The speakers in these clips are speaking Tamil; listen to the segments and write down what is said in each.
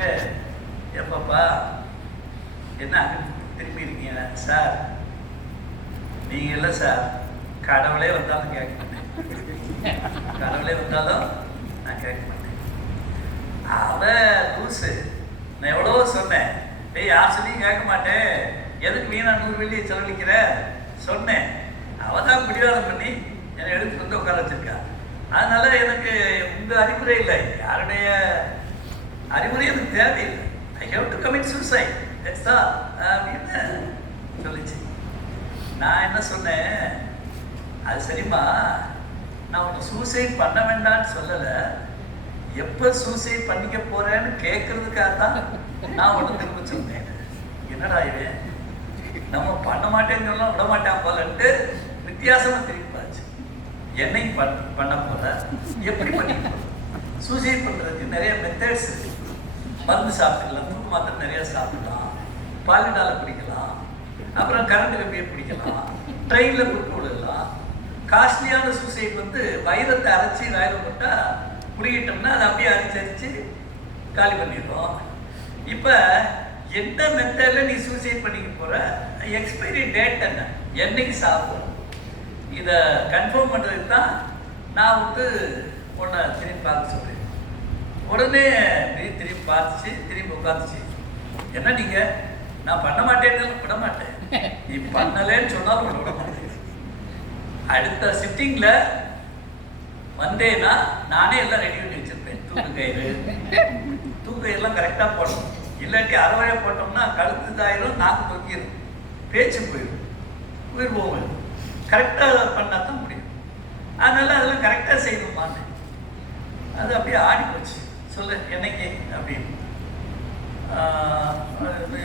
கூப்பிட்டு, எப்பப்பா என்ன திரும்பி இருக்கீங்க சார்? நீங்கள் இல்லை சார், கடவுளே வந்தாலும் கேட்க மாட்டேன், கடவுளே வந்தாலும் நான் கேட்க மாட்டேன். அவன் லூசு. நான் எவ்வளவோ சொன்னேன், டேய் யார் சொல்லியும் கேட்க மாட்டேன், எதுக்கு வீணா 100 வெள்ளியை செலவழிக்கிற சொன்னேன். அவள் தான் பிடிவாதம் பண்ணி என்னை எடுத்து வந்து உட்கார வச்சிருக்கா. அதனால எனக்கு உங்கள் அறிவுரை இல்லை, யாருடைய அறிவுரை எனக்கு தேவையில்லை. I have to commit suicide, that's all அப்படின்னு சொல்லிச்சு. நான் என்ன சொன்னேன், அது சரிம்மா, நான் உன்னை சூசைட் பண்ண வேண்டான்னு சொல்லலை, எப்போ சூசைட் பண்ணிக்க போறேன்னு கேட்கறதுக்காக தான் நான் ஒன்று திரும்ப சொன்னேன். என்னடா இது, நம்ம பண்ண மாட்டேன்னு சொல்லலாம் விட மாட்டான் போலன்ட்டு வித்தியாசமா திரும்பிப்பாச்சு. என்னைக்கு பண்ண போல, எப்படி பண்ணி சூசைட் பண்றதுக்கு நிறைய மெத்தட்ஸ் இருக்கு. மருந்து சாப்பிடலாம், தூக்கு மாத்திரை நிறைய சாப்பிடலாம், பாலிடால பிடிக்கலாம், அப்புறம் கரண்ட் கம்பியை பிடிக்கலாம், ட்ரெயின்ல குறுக்க விடலாம். காஸ்ட்லியான சூசைட் வந்து வைரத்தை அரைச்சி வாயில போட்டா குடிக்கிட்டோம்னா அதை அப்படியே அரிச்சு காலி பண்ணிடுறோம். இப்போ எந்த மெத்தடில் நீ சூசைட் பண்ணிக்க போகிற, எக்ஸ்பைரி டேட் என்ன, என்னைக்கு சாப்பிட்றோம், இதை கன்ஃபார்ம் பண்ணுறதுக்கு தான் நான் வந்து உன்னை திரும்பி பார்க்க சொல்கிறேன். உடனே திரும்பி பார்த்துச்சு, திரும்பி உட்காந்துச்சு. என்ன நீங்கள், நான் பண்ண மாட்டேன்னு விட மாட்டேன், நீ பண்ணலேன்னு சொன்னாலும் உன்னை விட மாட்டேன். அடுத்த சிட்டிங்கில் வந்தேன்னா நானே எல்லாம் ரெடி பண்ணி வச்சிருப்பேன். தூக்கு கயிறுலாம் கரெக்டாக போடணும், இல்லாட்டி அறவையாக போட்டோம்னா கழுத்து இதாயிரும், நாக்கு தொங்கிடும், பேச்சு போயிடும், உயிர் போகும். கரெக்டாக பண்ணால் தான் முடியும். அதனால அதெல்லாம் கரெக்டாக செய்யணுமான்னு அது அப்படியே ஆடி போச்சு. சொல்லு என்னைக்கு அப்படின்னு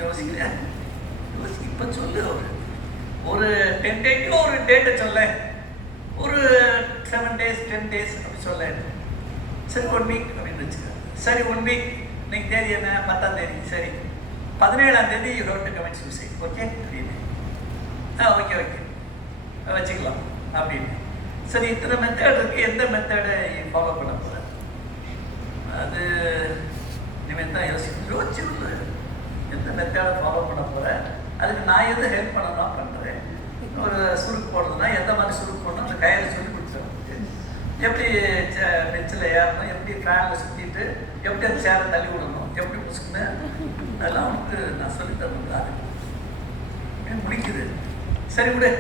யோசிக்கிறேன். இப்போ சொல்லு, ஒரு டென்டேட்டிவ் ஒரு டேட்டை சொல்ல, ஒரு 7 days 10 days அப்படி சொல்ல. சரி 1 week அப்படின்னு வச்சுக்க. சரி 1 week, இன்னைக்கு தேதி என்ன, 10ஆம் தேதி. சரி 17ஆம் தேதி you have to commit suicide, okay அப்படின்னு. ஓகே ஓகே வச்சுக்கலாம் அப்படின்னு. சரி இத்தனை மெத்தட் இருக்கு, எந்த மெத்தடை ஃபாலோ பண்ண போகிற, அது இனிமேல் தான் யோசிச்சு எந்த மெத்தடை ஃபாலோ பண்ண போகிறேன், அதுக்கு நான் எது ஹெல்ப் பண்ணலாம் பண்ணுறேன். ஒரு சுருக்கு போடுறதுனா எந்த மாதிரி சுருக்கு போடணும், அந்த கயிறு சொல்லி கொடுத்துருவோம். எப்படி பெஞ்சில் ஏறணும், எப்படி ஃபேனில் சுற்றிட்டு எப்படி அந்த சேரை தள்ளி விடணும், எப்படி புசுக்குன்னு அதெல்லாம் அவனுக்கு நான் சொல்லி தரணுங்கிறாரு. முடிக்குது. சரி விடு.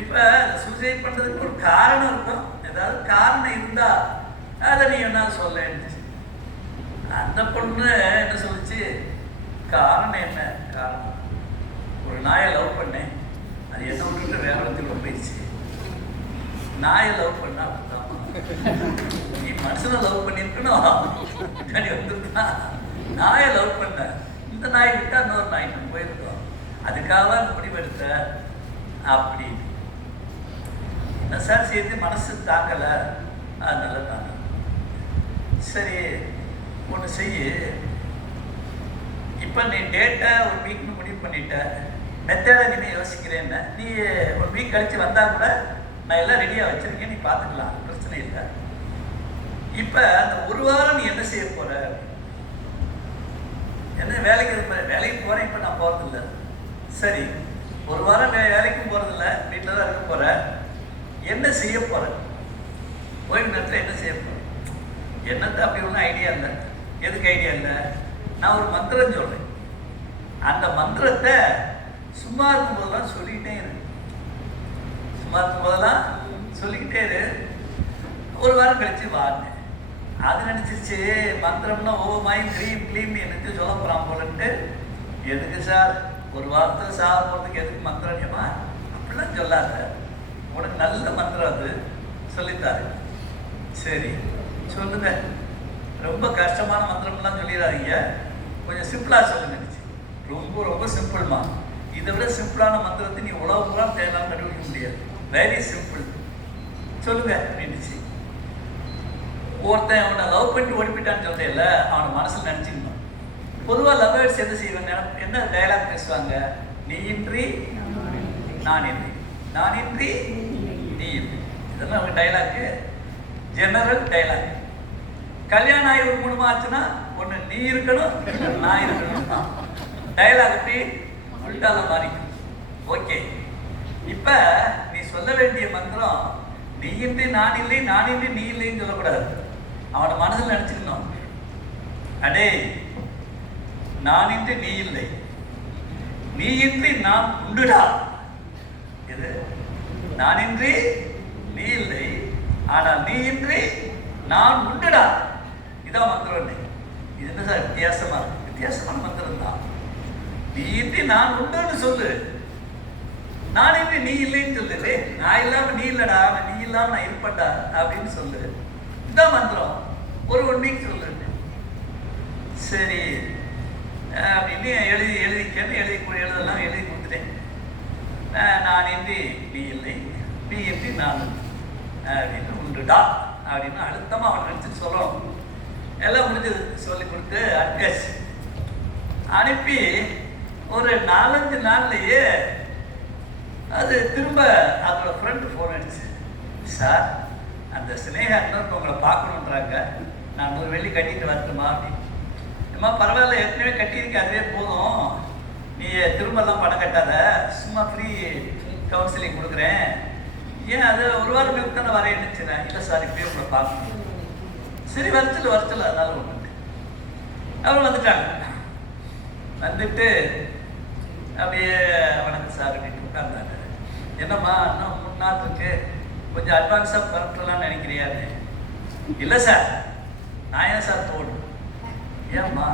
இப்போ சூசைட் பண்ணுறதுக்கு ஒரு காரணம் இருக்கும், ஏதாவது காரணம் இருந்தால் அதை நீ என்ன சொல்ல. அந்த பொண்ணு என்ன சொல்லிச்சு, காரணம் என்ன, காரணம் ஒரு நாயை லவ் பண்ணேன், அது என்ன விட்டுட்டு வேற இடத்துல போயிடுச்சு. நாயை லவ் பண்ணா அப்படிதான், நீ மனுஷனை லவ் பண்ணிருக்கணும், முன்னாடி வந்துருக்கா. நாயை லவ் பண்ண, இந்த நாயை விட்டா இன்னொரு நாய் போயிருக்கோம், அதுக்காக அந்த முடிவெடுத்த அப்படின்னு. என்ன சார் சேர்த்து மனசு தாங்கலை, அதனால தாங்க. சரி ஒன்று செய்ய, இப்போ நீ டேட்டை 1 வீக்னு முடிவு பண்ணிட்ட, மெத்தடை இனிமேல் யோசிக்கிறேன்னு. நீ 1 வீக் கழித்து வந்தால் கூட நான் எல்லாம் ரெடியாக வச்சுருக்கேன், நீ பார்த்துக்கலாம், பிரச்சனை இல்லை. இப்போ அந்த 1 வாரம் நீ என்ன செய்ய போகிற, என்ன வேலைக்கு போகிறேன், இப்போ நான் போகிறதில்ல. சரி 1 வாரம் வேலைக்கும் போகிறதில்ல, வீட்டில் தான் இருக்க போகிற, என்ன செய்ய போகிற, ஓய்வு நேரத்தில் என்ன செய்ய போகிற, என்னத்தை அப்படி ஒன்றும் ஐடியா இல்லை. எதுக்கு ஐடியா இல்லை, நான் ஒரு மந்திரம் சொல்கிறேன், அந்த மந்திரத்தை சும்மா இருக்கும் போதெல்லாம் சொல்லிக்கிட்டே இரு, சும்மா இருக்கும் போதெல்லாம் சொல்லிக்கிட்டே இரு. 1 வாரம் கழிச்சு வாங்க. அது நினச்சிருச்சு மந்திரம்னா ஓமாயும் க்ளீம் க்ளீம் எனக்கு சொல்ல போகிறான் போலன்ட்டு. எதுக்கு சார் 1 வாரத்தில் சாக போகிறதுக்கு எதுக்கு மந்திரமா, அப்படிலாம் சொல்லாத, உனக்கு நல்ல மந்திரம் அது சொல்லித்தாரு. சரி சொல்லுங்க, ரொம்ப கஷ்டமான மந்திரம்லாம் சொல்லிடாதீங்க, கொஞ்சம் சிம்பிளாக சொல்லுங்க. ரொம்ப ரொம்ப சிம்பிள்மா, இதை விட சிம்பிளான மந்திரத்தை நீ உலக பூரா தேவையான கண்டுபிடிக்க முடியாது, வெரி சிம்பிள் சொல்லுங்க அப்படின்னுச்சு. ஒருத்தன் அவனை லவ் பண்ணி ஓடிப்பிட்டான்னு சொல்றேன்ல, அவனை மனசில் நினச்சிக்கணும். பொதுவாக லவ்வர்ஸ் என்ன செய்வாங்க, என்ன டயலாக் பேசுவாங்க, நீ இன்றி நான் இன்றி, நான் இன்றி நீ இன்றி, இதெல்லாம் அவங்க டைலாக்கு, ஜெனரல் டைலாக். கல்யாணம் ஆகி ஒரு 3 மாதம் ஆச்சுன்னா ஒண்ணு நீ இருக்கணும், நான் இருக்கணும். டயலாக் எப்படி உள்டால மாறிக்கும். ஓகே, இப்ப நீ சொல்ல வேண்டிய மந்திரம் நீ இன்றி நான் இல்லை, நான் இன்றி நீ இல்லைன்னு சொல்லக்கூடாது. அவனை மனசுல நினைச்சுக்கணும், அடே நான் இன்றி நீ இல்லை, நீ இன்றி நான் உண்டுடா. இது நான் இன்றி நீ இல்லை, ஆனால் நீ இன்றி நான் உண்டுடா. இதான் மந்திரம். இது என்ன சார் வித்தியாசமான மந்திரம் தான். நீ இன்றி நான் உண்டுன்னு சொல்லு, நான் இன்றி நீ இல்லைன்னு சொல்லு. நான் இல்லாம நீ இல்லடா, நீ இல்லாம நான் இருப்பேன்டா அப்படின்னு சொல்லு. இதான் மந்திரம். ஒரு 1 வீக் சொல்லு. சரி அப்படின்னு எழுதலாம் எழுதி கொடுத்துட்டேன். நான் இன்றி நீ இல்லை, நீ இன்றி நான் அப்படின்னு உண்டுடா அப்படின்னு அழுத்தமா அவன் நினைச்சு சொல்லணும். எல்லாம் முடிஞ்சது. சொல்லி கொடுத்து அட்கஸ் அனுப்பி ஒரு 4-5 நாள்லயே அது திரும்ப அதோட ஃப்ரெண்டு ஃபோன் அடிச்சு, சார் அந்த சினேகா இன்னொரு உங்களை பார்க்கணுன்றாங்க, நான் 100 வெள்ளி கட்டிட்டு வரட்டுமா அப்படின்னு. அம்மா பரவாயில்ல, ஏற்கனவே கட்டியிருக்க அதுவே போதும், நீ திரும்பலாம் பணம் கட்டாத, சும்மா ஃப்ரீ கவுன்சிலிங் கொடுக்குறேன், ஏன் அது 1 வாரம் கழித்து தானே வரையணுச்சுனேன். இல்லை சார் இப்பயே உங்களை பார்க்கணும். சரி வரச்சல அதனால ஒன்று. அவர் வந்துட்டாங்க. வந்துட்டு அப்படியே வணக்கம் சார் அப்படின்னு உட்கார்ந்தாங்க. என்னம்மா இன்னும் 3 நாள் இருக்கு, கொஞ்சம் அட்வான்ஸாக பரப்பலாம்னு நினைக்கிறியான்னு. இல்லை சார், நான் ஏன் சார் போகணும். ஏம்மா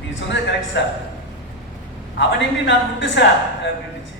நீங்கள் சொன்னது கரெக்ட் சார், அவனின்றி நான் உண்டு சார் அப்படின்னுச்சு.